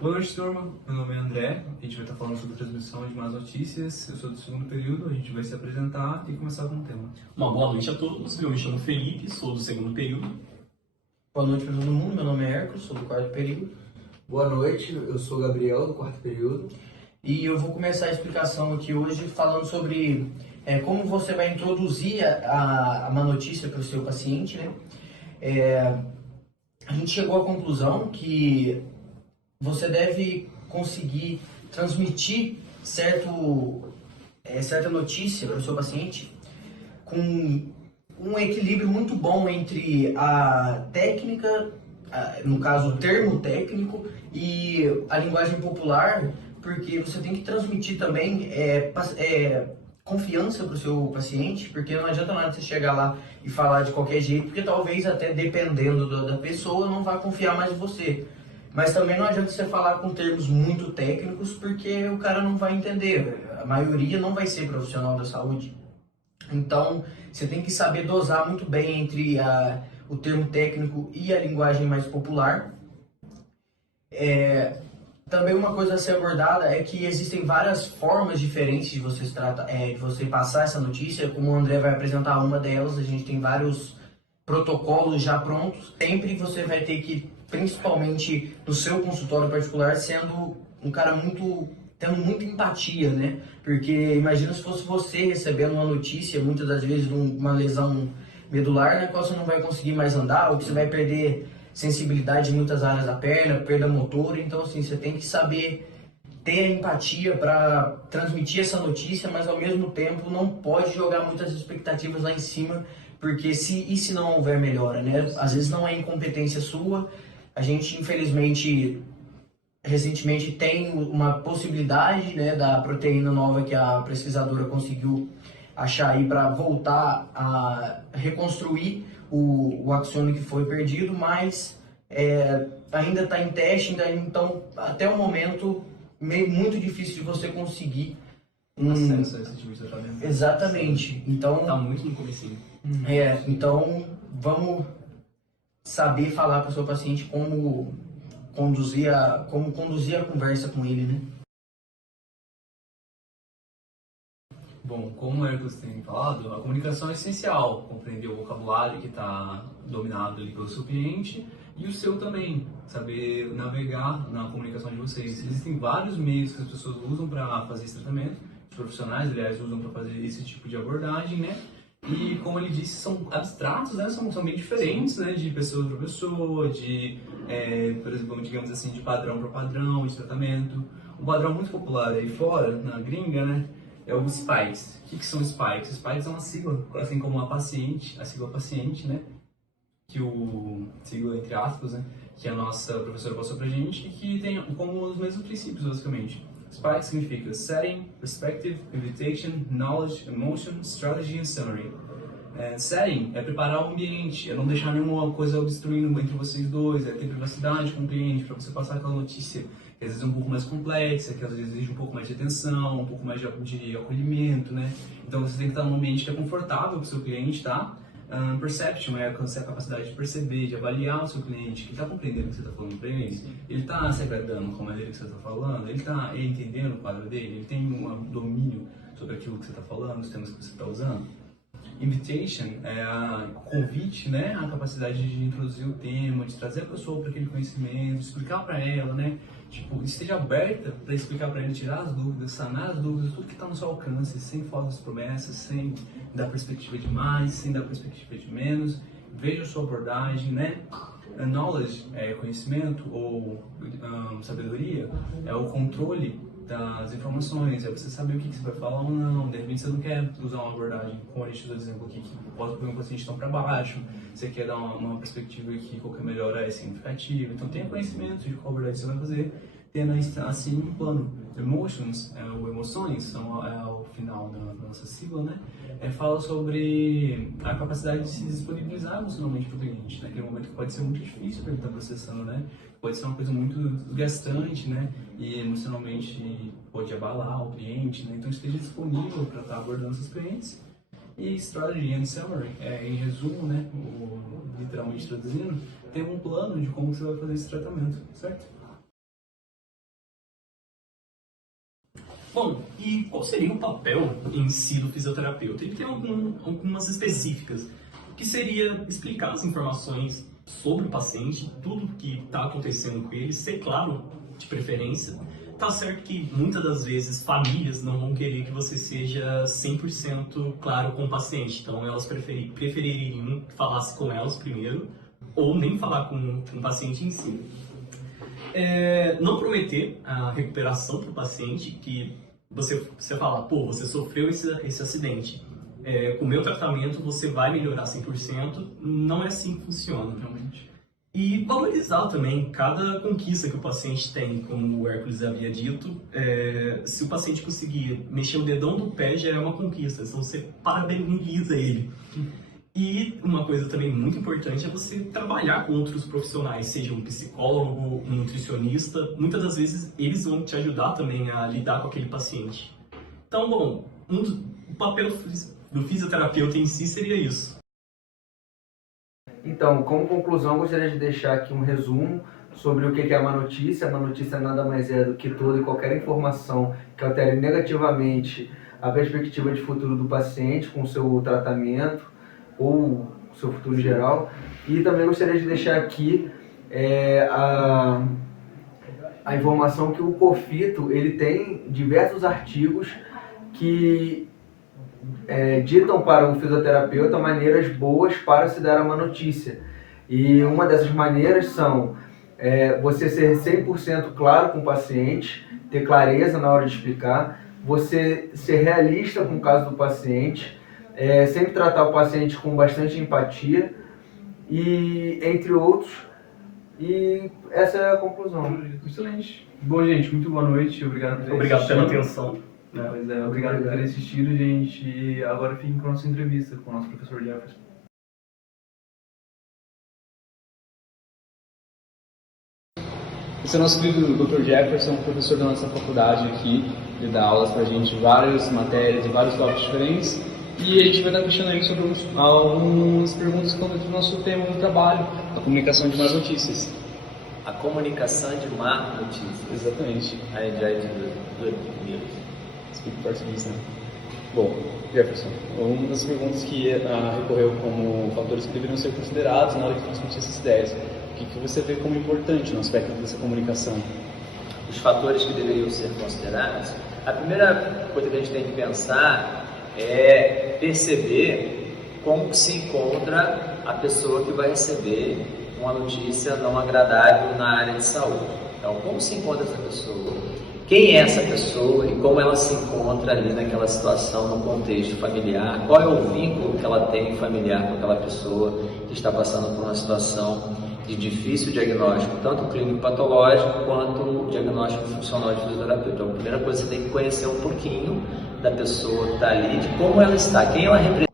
Boa noite, turma. Meu nome é André. A gente vai estar falando sobre transmissão de más notícias. Eu sou do segundo período. A gente vai se apresentar e começar com o tema. Uma boa noite a todos. Eu me chamo Felipe, sou do segundo período. Boa noite para todo mundo, meu nome é Hércules, sou do quarto período. Boa noite, eu sou o Gabriel, do quarto período. E eu vou começar a explicação aqui hoje falando sobre como você vai introduzir a má notícia para o seu paciente, né? A gente chegou à conclusão que você deve conseguir transmitir certa notícia para o seu paciente com um equilíbrio muito bom entre a técnica, no caso o termo técnico, e a linguagem popular, porque você tem que transmitir também confiança para o seu paciente, porque não adianta nada você chegar lá e falar de qualquer jeito, porque talvez até dependendo da pessoa não vai confiar mais em você. Mas também não adianta você falar com termos muito técnicos, porque o cara não vai entender, a maioria não vai ser profissional da saúde. Então, você tem que saber dosar muito bem entre o termo técnico e a linguagem mais popular. Também uma coisa a ser abordada é que existem várias formas diferentes de você passar essa notícia. Como o André vai apresentar uma delas, a gente tem vários protocolos já prontos. Sempre você vai ter que, principalmente no seu consultório particular, sendo um cara tendo muita empatia, né? Porque imagina se fosse você recebendo uma notícia, muitas das vezes de uma lesão medular, na qual você não vai conseguir mais andar, ou que você vai perder sensibilidade em muitas áreas da perna, perda motora. Então, assim, você tem que saber ter a empatia para transmitir essa notícia, mas ao mesmo tempo não pode jogar muitas expectativas lá em cima, porque se não houver melhora, né? Às vezes não é incompetência sua. A gente, infelizmente, recentemente tem uma possibilidade, né, da proteína nova que a pesquisadora conseguiu achar aí para voltar a reconstruir o axônio que foi perdido, mas ainda está em teste, então até o momento muito difícil de você conseguir Acesso a esse tipo de tratamento. Exatamente. Então Tá muito no comecinho. então vamos saber falar para o seu paciente como conduzir a conversa com ele, né? Bom, como o Hércules tem falado, a comunicação é essencial. Compreender o vocabulário que está dominado ali pelo seu cliente e o seu também. Saber navegar na comunicação de vocês. Existem vários meios que as pessoas usam para fazer esse tratamento. Os profissionais, aliás, usam para fazer esse tipo de abordagem, né? E, como ele disse, são abstratos, né? São bem diferentes, né? De pessoa para pessoa, por exemplo, digamos assim, de padrão para padrão de tratamento. Um padrão muito popular aí fora, na gringa, né? É o SPIKES. O que são SPIKES? SPIKES é uma sigla, assim como a sigla paciente, né? Sigla entre aspas, né? Que a nossa professora passou pra gente e que tem como os mesmos princípios, basicamente. SPIKE significa Setting, Perspective, Invitation, Knowledge, Emotion, Strategy and Summary. Setting é preparar o ambiente, é não deixar nenhuma coisa obstruindo entre vocês dois, é ter privacidade com o cliente para você passar aquela notícia que às vezes é um pouco mais complexa, que às vezes exige um pouco mais de atenção, um pouco mais de acolhimento, né? Então você tem que estar num ambiente que é confortável para o seu cliente, tá? Perception é a capacidade de perceber, de avaliar o seu cliente, que ele está compreendendo o que você está falando para ele, ele está se agradando com a maneira que você está falando, ele está entendendo o quadro dele, ele tem um domínio sobre aquilo que você está falando, os temas que você está usando. Invitation é o convite, né, a capacidade de introduzir o tema, de trazer a pessoa para aquele conhecimento, explicar para ela, né, tipo, esteja aberta para explicar para ele, tirar as dúvidas, sanar as dúvidas, tudo que está no seu alcance, sem falsas promessas, sem dar perspectiva de mais, sem dar perspectiva de menos. Veja a sua abordagem, né? Knowledge é conhecimento ou sabedoria, é o controle das informações, é você saber o que você vai falar ou não. De repente você não quer usar uma abordagem, como a gente usou exemplo aqui, que pode pôr um paciente tão para baixo, você quer dar uma perspectiva que qualquer melhora é significativa, então tenha conhecimento de qual abordagem você vai fazer, tendo assim um plano. Emotions, ou emoções, é o final da nossa sigla, né? Fala sobre a capacidade de se disponibilizar emocionalmente para o cliente, naquele momento que pode ser muito difícil para ele estar processando, né? Pode ser uma coisa muito desgastante, né? E emocionalmente pode abalar o cliente, né? Então esteja disponível para estar abordando seus clientes. E Strategy and Summary, em resumo, né? Literalmente traduzindo, tem um plano de como você vai fazer esse tratamento, certo? Bom, e qual seria o papel em si do fisioterapeuta? Ele tem algumas específicas, que seria explicar as informações sobre o paciente, tudo que está acontecendo com ele, ser claro, de preferência. Tá certo que muitas das vezes famílias não vão querer que você seja 100% claro com o paciente, então elas prefeririam que falasse com elas primeiro, ou nem falar com o paciente em si. Não prometer a recuperação para o paciente, que você fala, pô, você sofreu esse acidente, com o meu tratamento você vai melhorar 100%, não é assim que funciona, realmente. E valorizar também cada conquista que o paciente tem, como o Hércules havia dito. Se o paciente conseguir mexer o dedão do pé, já é uma conquista, então você parabeniza ele. E uma coisa também muito importante é você trabalhar com outros profissionais, seja um psicólogo, um nutricionista. Muitas das vezes eles vão te ajudar também a lidar com aquele paciente. Então, bom, o papel do fisioterapeuta em si seria isso. Então, como conclusão, gostaria de deixar aqui um resumo sobre o que é a má notícia. A má notícia nada mais é do que toda e qualquer informação que altere negativamente a perspectiva de futuro do paciente com o seu tratamento ou o seu futuro em geral. E também gostaria de deixar aqui a informação que o COFITO ele tem diversos artigos que ditam para o fisioterapeuta maneiras boas para se dar a má notícia. E uma dessas maneiras são você ser 100% claro com o paciente, ter clareza na hora de explicar, você ser realista com o caso do paciente, sempre tratar o paciente com bastante empatia, e entre outros. E essa é a conclusão. Excelente. Bom, gente, muito boa noite. Obrigado pela atenção. Obrigado por terem assistido, gente. E agora fiquem com a nossa entrevista com o nosso professor Jefferson. Esse é o nosso querido Dr. Jefferson, professor da nossa faculdade aqui. Ele dá aulas pra gente em várias matérias, em vários tópicos diferentes. E a gente vai estar questionando aí sobre algumas perguntas que estão dentro do nosso tema no trabalho, a comunicação de más notícias. A comunicação de má notícias. Exatamente. I enjoyed good news. Speak português, né? Bom, Jefferson, uma das perguntas que recorreu como fatores que deveriam ser considerados na hora de transmitir essas ideias. O que você vê como importante no aspecto dessa comunicação? Os fatores que deveriam ser considerados, a primeira coisa que a gente tem que pensar é perceber como se encontra a pessoa que vai receber uma notícia não agradável na área de saúde. Então, como se encontra essa pessoa? Quem é essa pessoa e como ela se encontra ali naquela situação, no contexto familiar? Qual é o vínculo que ela tem familiar com aquela pessoa que está passando por uma situação de difícil diagnóstico, tanto clínico patológico quanto diagnóstico funcional de fisioterapeuta? Então, a primeira coisa, você tem que conhecer um pouquinho da pessoa que está ali, de como ela está, quem ela representa.